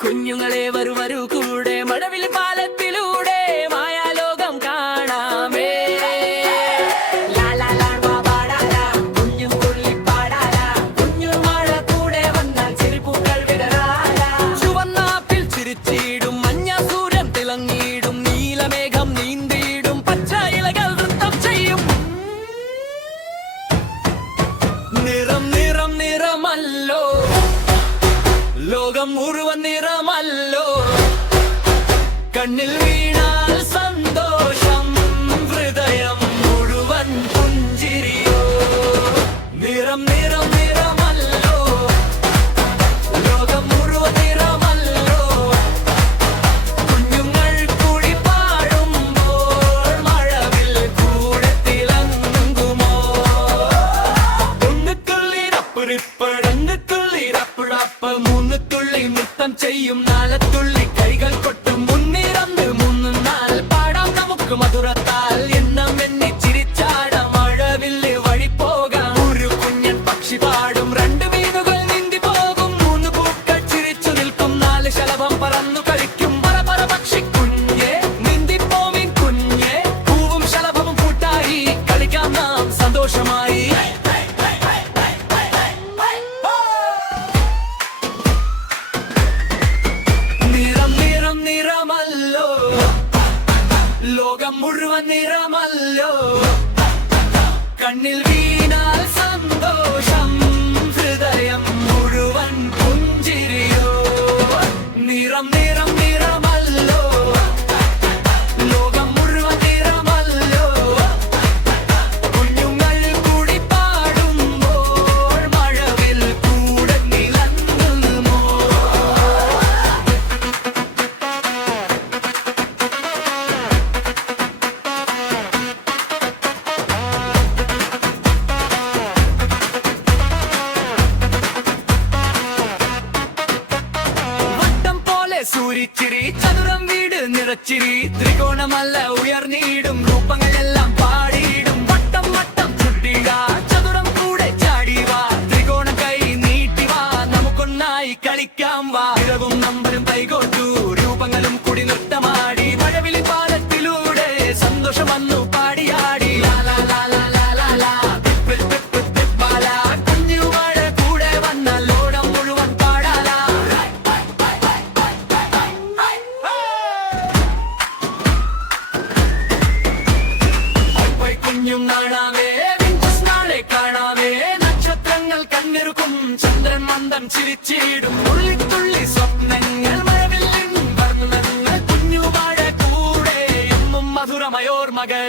കുഞ്ഞുങ്ങളെ വരൂ വരൂ കൂടെ മഴവിൽ പാലത്തിലൂടെ മായാലോകം കാണാമേ. കുഞ്ഞു തുള്ളി പാടാല കുഞ്ഞു മഴ കൂടെ വന്നാൽ ചിരിപ്പൂക്കൾ വിടരാല. ചുവന്നാപ്പിൽ ചിരിച്ചിടും മഞ്ഞ സൂര്യൻ തിളങ്ങിയിടും നീലമേഘം നീന്തിയിടും പച്ച ഇലകൾ നൃത്തം ചെയ്യും. നിറം നിറം നിറമല്ലോ ലോകം മുഴുവൻ നിറമല്ലോ. കണ്ണിൽ വീണാൽ സന്തോഷം ഹൃദയം മുഴുവൻ പുഞ്ചിരിയോ. നിറം നിറം നിറമല്ലോ ലോകം മുഴുവൻ നിറമല്ലോ. കുഞ്ഞുങ്ങൾ കൂടി പാടുമ്പോൾ മഴവിൽ കൂടെ തിളങ്ങുമോ. ഒന്ന് തുള്ളി റപ്പുറിപ്പ് രണ്ട് തുള്ളി റപ്പുറപ്പ് മൂന്ന് തുള്ളി നൃത്തം ചെയ്യും നാലത്തുള്ളി കൈകൾ കൊട്ടും മുന്നിറന്ന് മൂന്ന് നാല് പാടാം നമുക്ക് മധുരത്താൽ. എന്നും എന്നെ ചിരിച്ചാടാം മഴവില്ല് വഴി പോകാം. ഒരു കുഞ്ഞൻ പക്ഷി പാടും രണ്ട് മീനുകൾ നീന്തി പോകും. മൂന്ന് പൂക്കൾ ചിരിച്ചു നിൽക്കും നാല് ശലഭം പറന്നു കളിക്കും. പറ പറ പക്ഷി കുഞ്ഞെ നീന്തിപ്പോമിൻ കുഞ്ഞെ പൂവും ശലഭവും കൂട്ടായി കളിക്കാം നാം സന്തോഷമായി. ലോകം മുഴുവൻ നിറമല്ലോ. കണ്ണിൽ വീണാൽ സന്തോഷം ഹൃദയം മുഴുവൻ പുഞ്ചിരിയോ. നിറം നിറം നിറമല്ലോ ലോകം മുഴുവൻ നിറമല്ലോ. കുഞ്ഞുങ്ങൾ കൂടി പാടുമ്പോൾ മഴവിൽ കൂടെ നിലനിൽക്കുമോ. സൂരിച്ചിരി ചതുരം വീട് നിറച്ചിരി ത്രികോണമല്ല ഉയർന്നിടും രൂപങ്ങളെല്ലാം പാടിയിടും. വട്ടം വട്ടം ചുട്ടിക ചതുരം കൂടെ ചാടിവാ ത്രികോണം കൈ നീട്ടിവാ നമുക്കൊന്നായി കളിക്കാം വാ. ഇരവും നമ്പരും കൈകൊണ്ടു രൂപങ്ങളും കൂടി നൃത്തമാടി മഴവിളി പാലത്തിലൂടെ സന്തോഷം വന്നു പാടിയാടി. കുഞ്ഞു മഴ കൂടെ വന്നാൽ ലോകം മുഴുവൻ പാടാല. കുഞ്ഞും കാണാമേ വിഞ്ചസ് നാളെ കാണാമേ. നക്ഷത്രങ്ങൾ കണ്ണിറുക്കും ചന്ദ്രൻ മന്ദം ചിരിച്ചിടും. തുള്ളിത്തുള്ളി സ്വപ്നങ്ങൾ മഴവിൽ നിന്നും വർണ്ണങ്ങൾ. കുഞ്ഞു മഴ കൂടെ എന്നും മധുരമയോർ മകൾ.